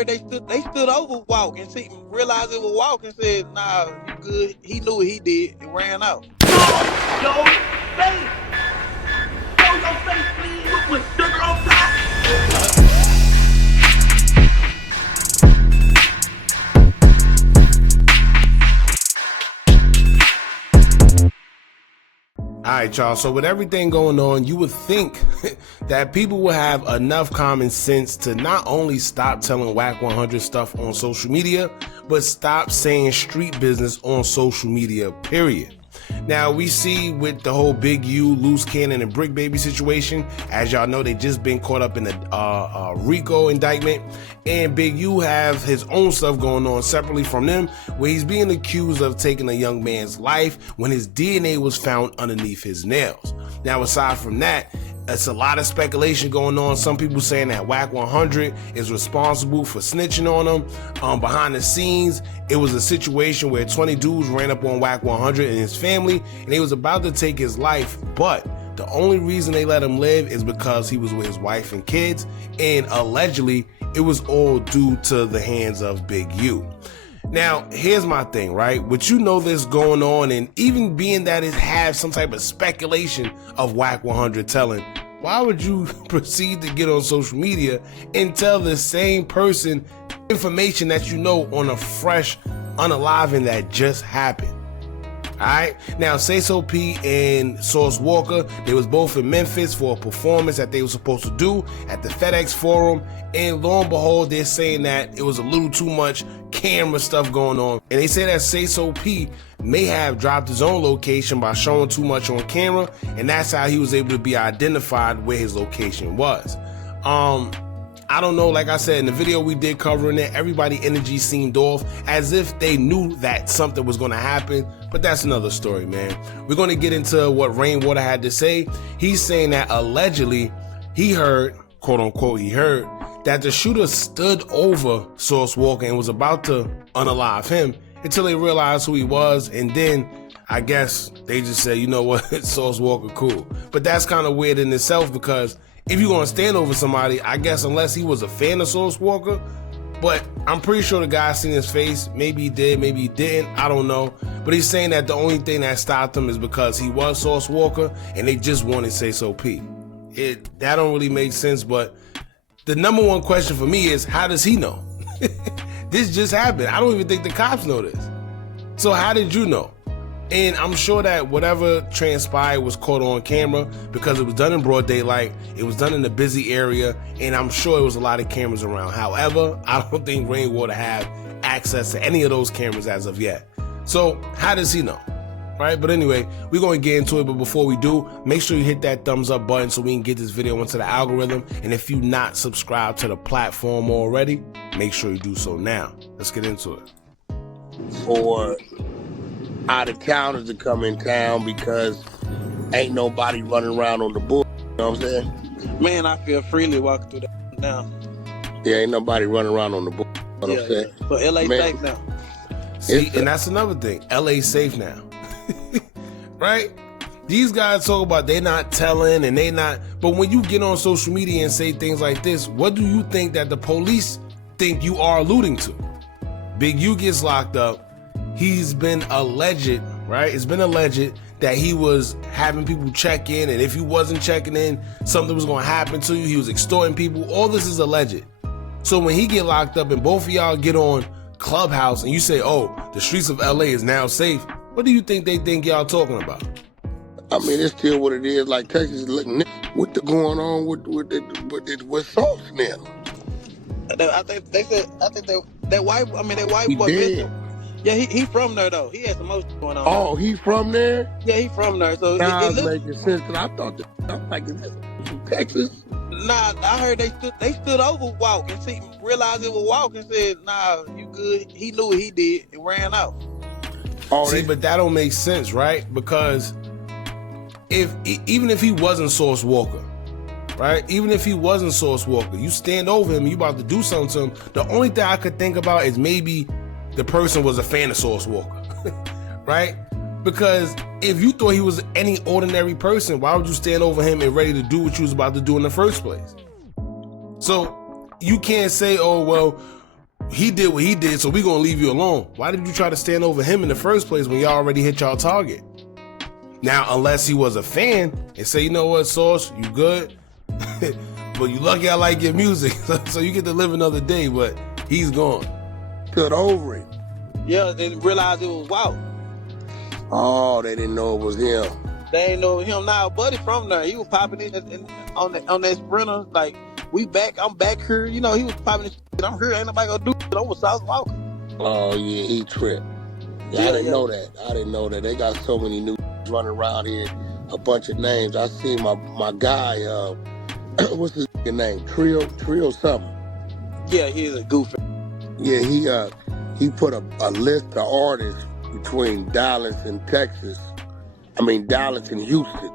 heard they stood over Walk and see realized it was Walk and said, nah, you good. He knew what he did and ran out. Yo, face! Show your face, please, with sugar on top! Alright, y'all, so with everything going on, you would think that people will have enough common sense to not only stop telling Wack100 stuff on social media, but stop saying street business on social media, period. Now, we see with the whole Big U, Loose Cannon, and Brick Baby situation, as y'all know, they just been caught up in the RICO indictment, and Big U have his own stuff going on separately from them, where he's being accused of taking a young man's life when his DNA was found underneath his nails. Now, aside from that, it's a lot of speculation going on. Some people saying that Wack100 is responsible for snitching on him. Behind the scenes, it was a situation where 20 dudes ran up on Wack100 and his family, and they was about to take his life, but the only reason they let him live is because he was with his wife and kids, and allegedly, it was all due to the hands of Big U. Now, here's my thing, right? But you know this going on, and even being that it has some type of speculation of Wack100 telling, why would you proceed to get on social media and tell the same person information that you know on a fresh unaliving that just happened? Alright, now Sayso P and Sauce Walka, they was both in Memphis for a performance that they were supposed to do at the FedEx Forum, and lo and behold, they're saying that it was a little too much camera stuff going on, and they say that Sayso P may have dropped his own location by showing too much on camera, and that's how he was able to be identified where his location was. I don't know, like I said, in the video we did covering it, everybody energy seemed off as if they knew that something was going to happen, but that's another story, man. We're going to get into what Rainwater had to say. He's saying that allegedly he heard, quote unquote, he heard that the shooter stood over Sauce Walka and was about to unalive him until they realized who he was, and then I guess they just said, you know what, Sauce Walka cool. But that's kind of weird in itself, because if you're gonna stand over somebody, I guess unless he was a fan of Sauce Walka, but I'm pretty sure the guy seen his face. Maybe he did, maybe he didn't, I don't know. But he's saying that the only thing that stopped him is because he was Sauce Walka and they just wanted Sayso P. That don't really make sense, but the number one question for me is, how does he know? This just happened. I don't even think the cops know this. So how did you know? And I'm sure that whatever transpired was caught on camera because it was done in broad daylight. It was done in a busy area, and I'm sure it was a lot of cameras around. However, I don't think Rainwater had access to any of those cameras as of yet. So how does he know? Right? But anyway, we're going to get into it. But before we do, make sure you hit that thumbs up button so we can get this video into the algorithm. And if you're not subscribed to the platform already, make sure you do so now. Let's get into it. For out of towners to come in town because ain't nobody running around on the bull. You know what I'm saying? Man, I feel freely walking through that now. Yeah, ain't nobody running around on the bull. You know what I'm saying? Yeah. But LA Man, safe now. See, and that's another thing. LA safe now. Right? These guys talk about they not telling and they not, but when you get on social media and say things like this, what do you think that the police think you are alluding to? Big U gets locked up. He's been alleged, right? It's been alleged that he was having people check in, and if he wasn't checking in, something was going to happen to you. He was extorting people. All this is alleged. So when he get locked up and both of y'all get on Clubhouse and you say, oh, the streets of LA is now safe, what do you think they think y'all talking about? I mean, it's still what it is. Like Texas, looking what the going on with Sauce now. I think that white He boy. dead. Yeah, he from there though. He had some motion going on. Oh, he from there? Yeah, he from there. So Now it it's looks, making sense, because I thought I'm like, is this from Texas? nah, I heard they stood over Walk and see realized it was Walk and said, nah, you good. He knew what he did and ran out. Oh, See, but that don't make sense, right? Because even if he wasn't Sauce Walka, right? Even if he wasn't Sauce Walka, you stand over him and you about to do something to him. The only thing I could think about is maybe the person was a fan of Sauce Walka, right? Because if you thought he was any ordinary person, why would you stand over him and ready to do what you was about to do in the first place? So you can't say, oh, well, he did what he did, so we gonna leave you alone. Why did you try to stand over him in the first place when y'all already hit y'all target? Now, unless he was a fan and say, you know what, Sauce, you good? But you lucky I like your music, so you get to live another day, but he's gone. Stood over it. Yeah, they didn't realize it was Wow. Oh, they didn't know it was him. They ain't know him now. Buddy from there, he was popping in on that Sprinter. Like, we back, I'm back here. You know, he was popping in shit. I'm here, ain't nobody gonna do it. I'm with Sauce Walka. Oh, yeah, he tripped. Yeah, I didn't know that. I didn't know that. They got so many new running around here, a bunch of names. I seen my guy, what's his name? Trio something. Yeah, he's a goofy. Yeah, he put a list of artists between Dallas and Texas. I mean, Dallas and Houston.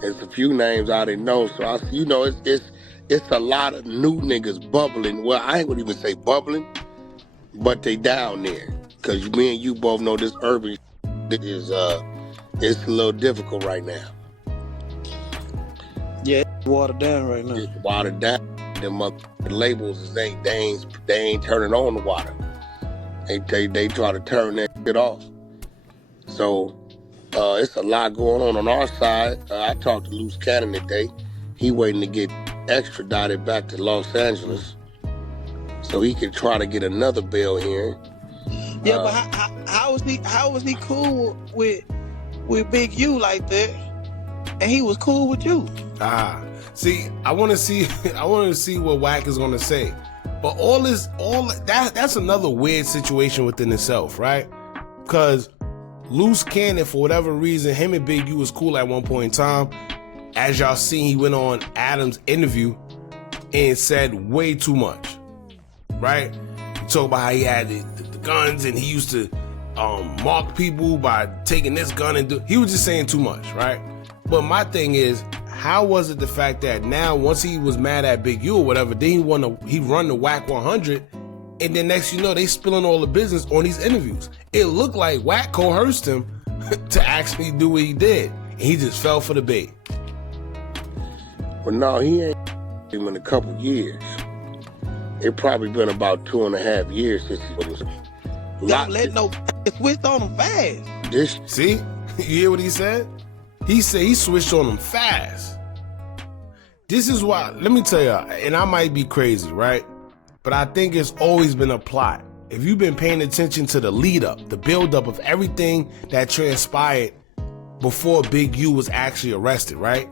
There's a few names I didn't know. So I, you know, it's a lot of new niggas bubbling. Well, I ain't gonna even say bubbling, but they down there. Cause me and you both know this urban is it's a little difficult right now. Yeah, it's watered down right now. It's watered down. Them labels they ain't turning on the water. They try to turn that shit off. So it's a lot going on our side. I talked to Loose Cannon today. He waiting to get extradited back to Los Angeles so he can try to get another bail hearing. Yeah, but how was he cool with Big U like that, and he was cool with you? See, I want to see what Wack is gonna say. But that's another weird situation within itself, right? Because Loose Cannon, for whatever reason, him and Big U was cool at one point in time. As y'all seen, he went on Adam's interview and said way too much, right? He talked about how he had the guns and he used to mark people by taking this gun and he was just saying too much, right? But my thing is, how was it the fact that now once he was mad at Big U or whatever, then he run the Wack100, and then next you know they spilling all the business on these interviews. It looked like Wack coerced him to actually do what he did, and he just fell for the bait. Well, no, he ain't him in a couple years. It probably been about 2.5 years since he was. Don't let no switch on him fast. See, you hear what he said? He said he switched on him fast. This is why, let me tell y'all, and I might be crazy, right? But I think it's always been a plot. If you've been paying attention to the lead up, the build up of everything that transpired before Big U was actually arrested, right?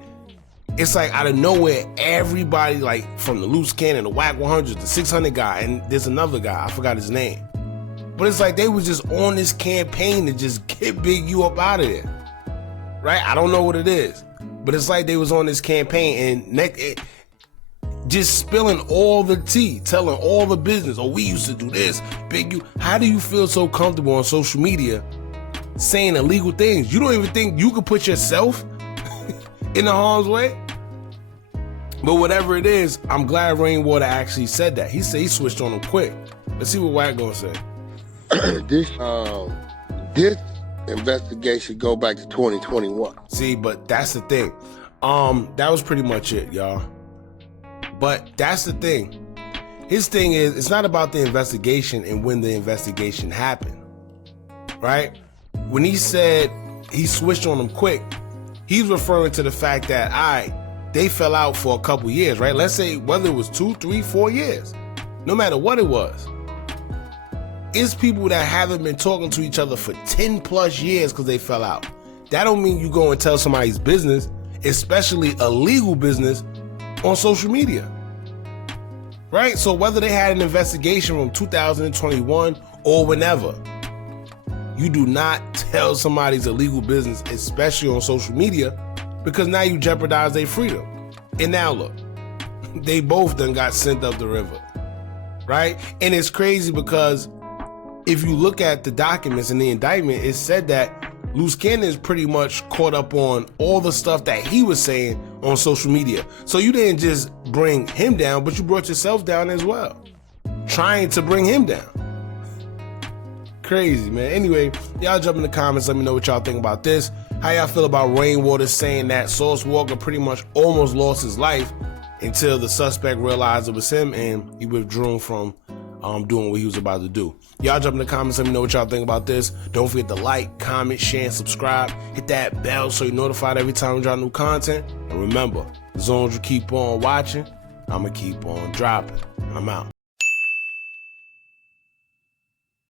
It's like out of nowhere, everybody, like from the Loose Cannon, the Wack100, the 600 guy, and there's another guy, I forgot his name. But it's like they was just on this campaign to just get Big U up out of there. Right? I don't know what it is, but it's like they was on this campaign and just spilling all the tea, telling all the business. Oh, we used to do this, Big U. How do you feel so comfortable on social media saying illegal things? You don't even think you could put yourself in the harm's way? But whatever it is, I'm glad Rainwater actually said that. He said he switched on him quick. Let's see what Wack gonna say. This investigation go back to 2021. See, but that's the thing. That was pretty much it, y'all. But that's the thing. His thing is, it's not about the investigation and when the investigation happened, right? When he said he switched on him quick, he's referring to the fact that, they fell out for a couple years, right? Let's say whether it was 2, 3, 4 years, no matter what it was. It's people that haven't been talking to each other for 10 plus years because they fell out. That don't mean you go and tell somebody's business, especially illegal business, on social media. Right? So whether they had an investigation from 2021 or whenever, you do not tell somebody's illegal business, especially on social media, because now you jeopardize their freedom. And now look, they both done got sent up the river. Right? And it's crazy because if you look at the documents and the indictment, it said that Loose Cannon is pretty much caught up on all the stuff that he was saying on social media. So you didn't just bring him down, but you brought yourself down as well, trying to bring him down. Crazy, man. Anyway, y'all jump in the comments. Let me know what y'all think about this. How y'all feel about Rainwater saying that Sauce Walka pretty much almost lost his life until the suspect realized it was him and he withdrew from doing what he was about to do. Y'all jump in the comments, let me know what y'all think about this. Don't forget to like, comment, share, and subscribe. Hit that bell so you're notified every time we drop new content. And remember, as long as you keep on watching, I'ma keep on dropping. I'm out.